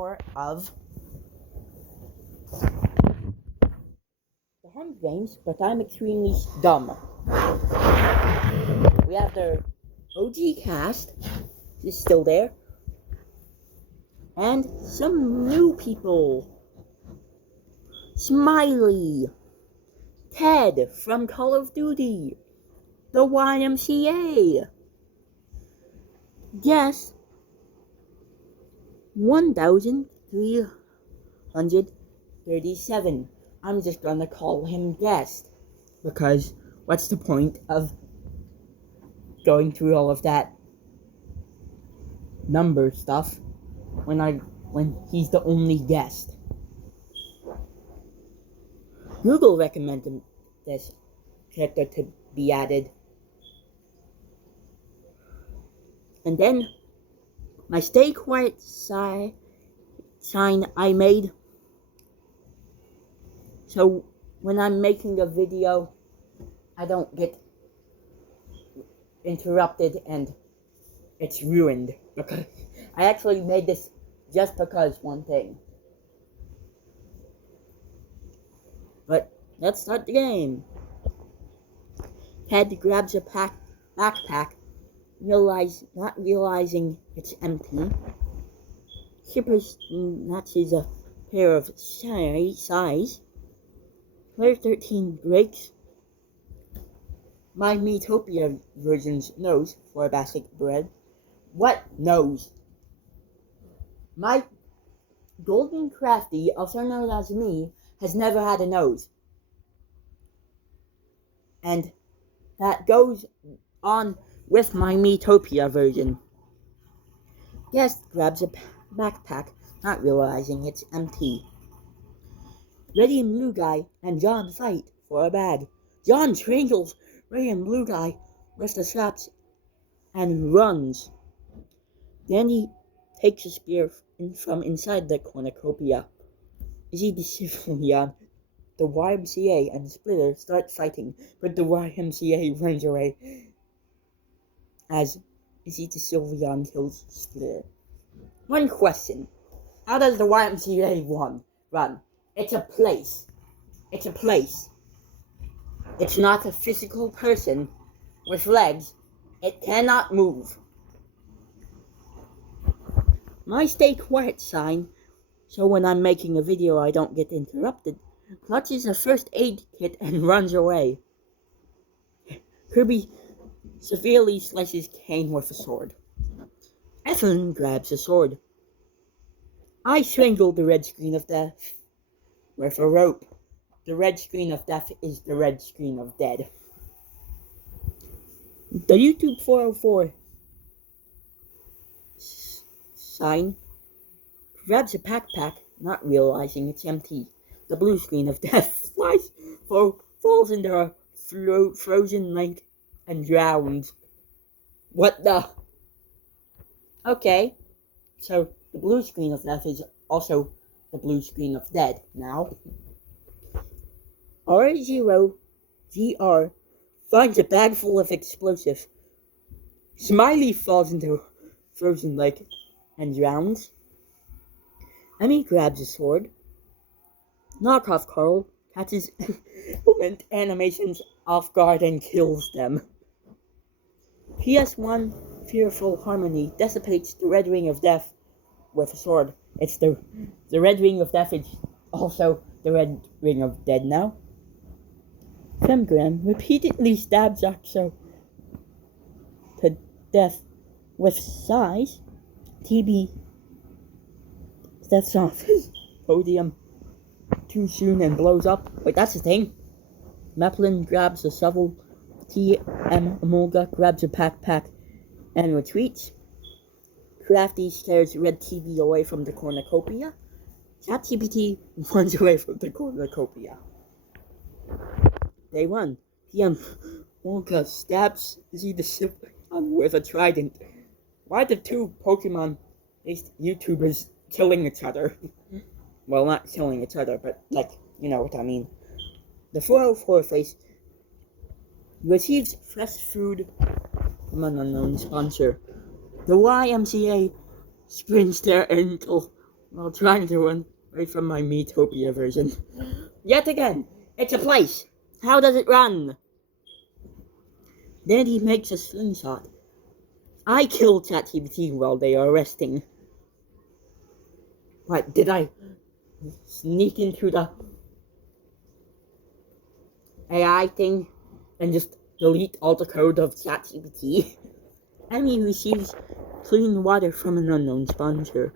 404 of the Hunger Games, but I'm extremely dumb. We have the OG cast, is still there, and some new people. Smiley, Ted from Call of Duty, the YMCA. Guess 1,337. I'm just gonna call him Guest, because what's the point of going through all of that number stuff when he's the only guest? Google recommended this character to be added. And then my stay quiet sign I made, so when I'm making a video I don't get interrupted and it's ruined, because I actually made this just because one thing. But let's start the game. Ted grabs a backpack, not realizing it's empty. Skipper snatches a pair of size. Player 13 breaks my Metopia version's nose for a basic bread. What nose? My Golden Crafty, also known as me, has never had a nose. And that goes on with my Metopia version. Guest grabs a backpack, not realizing it's empty. Reddy and Blue Guy and John fight for a bag. John strangles Ray and Blue Guy with the straps and runs. Danny takes a spear from inside the cornucopia. Izzy the Civilian, the YMCA, and Splitter start fighting, but the YMCA runs away as Izzy the Civilian kills Splitter. One question: how does the YMCA run? It's a place. It's a place. It's not a physical person with legs. It cannot move. My stay quiet sign, so when I'm making a video I don't get interrupted, clutches a first aid kit and runs away. Kirby severely slices Kane with a sword. Ethan grabs a sword. I strangled the red screen of death with a rope. The red screen of death is the red screen of dead. The YouTube 404 sign grabs a backpack, not realizing it's empty. The blue screen of death falls into a frozen lake and drowns. What the? Okay, so the blue screen of death is also the blue screen of dead now. R0GR finds a bag full of explosives. Smiley falls into a frozen lake and drowns. Emmy grabs a sword. Knockoff Carl catches element animations off guard and kills them. PS1 Fearful Harmony dissipates the red ring of death with a sword. It's the red ring of death is also the red ring of dead now. Femgram repeatedly stabs Axo to death with size. TB steps off his podium too soon and blows up. Wait, that's the thing. Maplin grabs a shovel. TM Amolga grabs a backpack and retreats. Crafty scares Red TV away from the cornucopia. ChatGPT runs away from the cornucopia. They run. TM Amolga stabs Z the Civilian with a trident. Why are the two Pokemon-based YouTubers killing each other? Well, not killing each other, but, like, you know what I mean. The 404 face receives fresh food from an unknown sponsor. The YMCA sprints their ankle while trying to run away from my Miitopia version. Yet again, it's a place. How does it run? Then he makes a slingshot. I killed ChatGPT while they are resting. What, did I sneak into the AI thing and just delete all the code of ChatGPT? Emmy receives clean water from an unknown sponsor.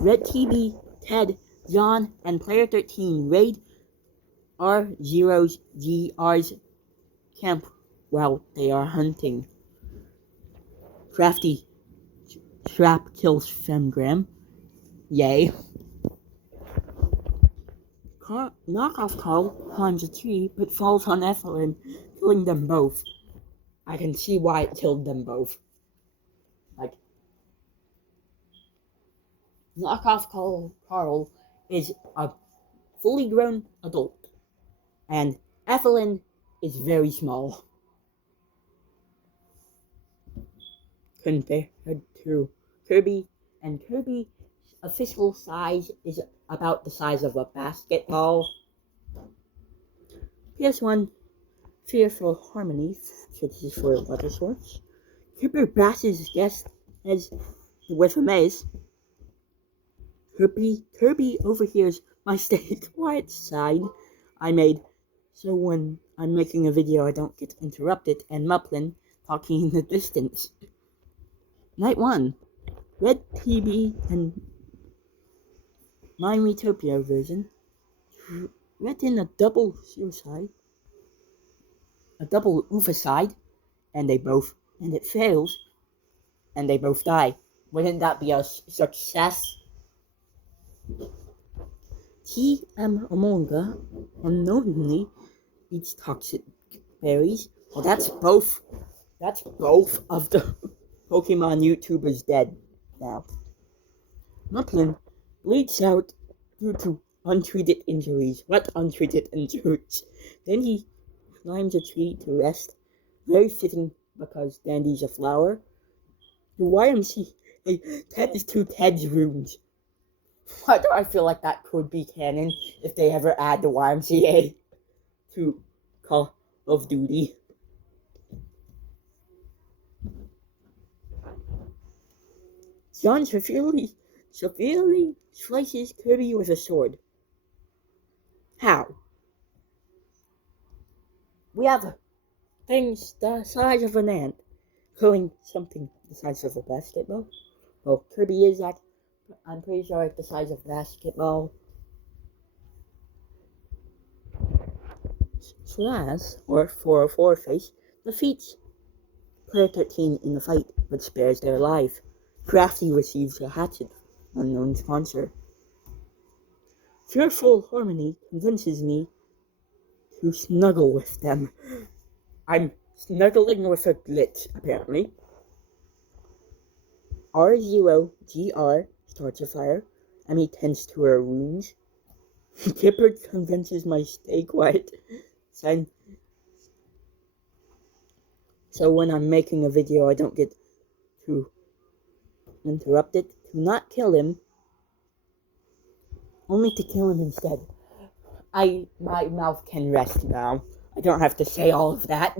Red TB, Ted, John, and Player 13 raid R0's GR's camp while they are hunting. Crafty Trap kills Femgram. Yay. Knockoff Carl climbs a tree but falls on Evelyn, killing them both. I can see why it killed them both. Knockoff Carl is a fully grown adult, and Evelyn is very small compared to Kirby, and Kirby's official size is about the size of a basketball. PS1 Fearful Harmony switches for water source. Cooper Brass's guest as with a maze. Kirby overhears my stay quiet sign I made, so when I'm making a video I don't get interrupted, and Muplin talking in the distance. Night 1. Red TB and my Miitopia version read in a double suicide, a double oofacide, and it fails, and they both die. Wouldn't that be a success? TM Amonga unknowingly eats toxic berries. Well, that's both of the Pokemon YouTubers dead now. Muplin bleeds out due to untreated injuries. What untreated injuries? Then he climbs a tree to rest. Very fitting because Dandy's a flower. The YMCA tends to Ted's rooms. Why do I feel like that could be canon if they ever add the YMCA to Call of Duty? John severely slices Kirby with a sword. How? We have things the size of an ant killing something the size of a basketball. Well, Kirby is that. I'm pretty sure it's the size of basketball. Slash, or 404 face, defeats Player 13 in the fight, but spares their life. Crafty receives a hatchet, unknown sponsor. Fearful Harmony convinces me to snuggle with them. I'm snuggling with a glitch, apparently. R0GR starts a fire. Emmy tends to her wounds. Kipper convinces my stay quiet sign. So when I'm making a video, I don't get to interrupt it. To not kill him. Only to kill him instead. My mouth can rest now. I don't have to say all of that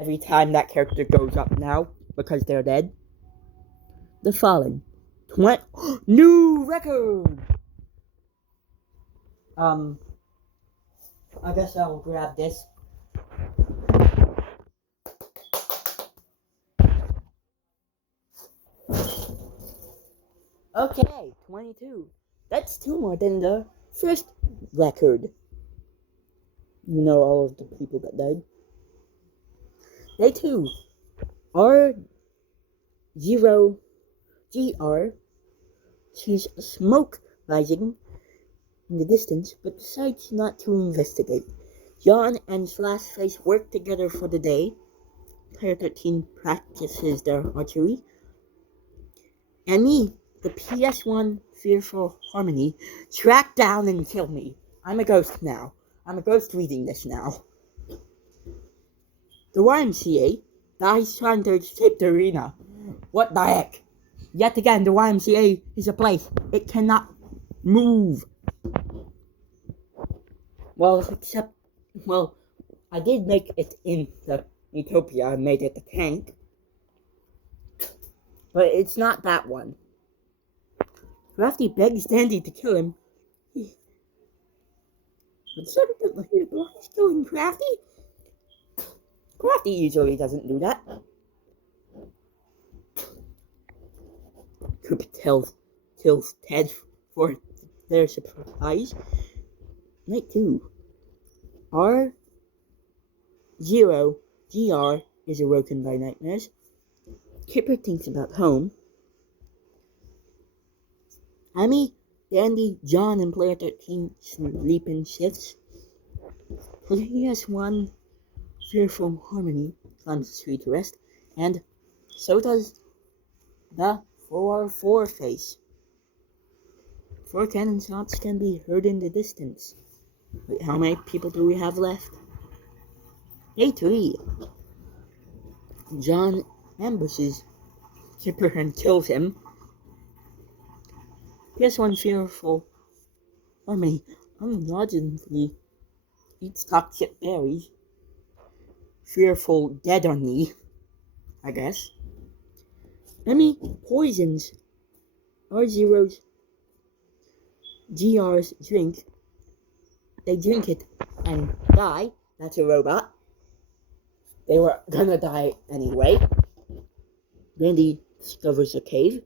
every time that character goes up now because they're dead. The Fallen. New record! I guess I'll grab this. Okay, 22. That's 2 more than the first record. You know all of the people that died. Day 2. R0GR sees smoke rising in the distance, but decides not to investigate. John and Slashface work together for the day. Player 13 practices their archery. And me, the PS1 Fearful Harmony, track down and kill me. I'm a ghost now. I'm a ghost reading this now. The YMCA dies trying to escape the arena. What the heck? Yet again, the YMCA is a place. It cannot move. Well, I did make it in the Utopia. I made it a tank. But it's not that one. Crafty begs Dandy to kill him. But suddenly, he's killing Crafty? Crafty usually doesn't do that. Koopa tells Ted for their surprise. Night 2. R0GR is awoken by nightmares. Kipper thinks about home. Emmy, Dandy, John, and Player 13 sleep in shifts. He has one fearful Harmony climbs the tree to rest, and so does the 4 face. 4 cannon shots can be heard in the distance. Wait, how many people do we have left? Day 3. John ambushes Kipper and kills him. PS1 fearful Harmony unlogically eats toxic berries. Fearful dead on me, I guess. Emmy poisons R0's GR's drink. They drink it and die. That's a robot. They were gonna die anyway. Dandy discovers a cave.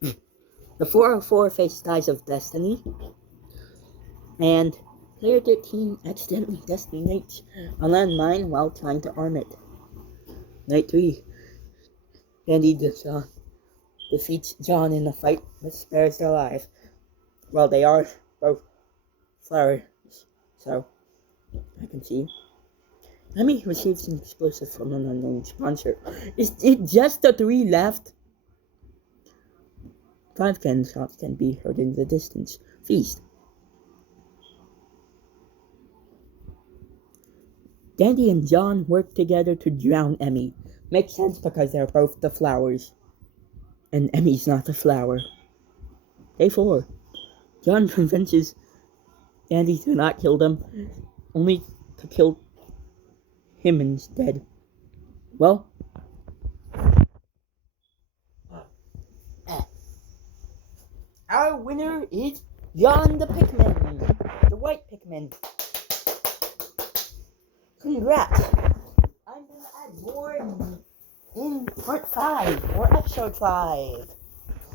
The 404 face dies of destiny. And Player 13 accidentally detonates a landmine while trying to arm it. Night 3. Dandy defeats John in a fight but spares their life. Well, they are both flowers, so I can see. Emmy receives an explosive from an unknown sponsor. Is it just the 3 left? 5 cannon shots can be heard in the distance. Feast. Dandy and John work together to drown Emmy. Makes sense because they're both the flowers. And Emmy's not a flower. Day 4. John convinces Dandy to not kill them, only to kill him instead. Well, our winner is John the Pikmin, the white Pikmin. Congrats! I'm gonna add more in part 5 or episode 5.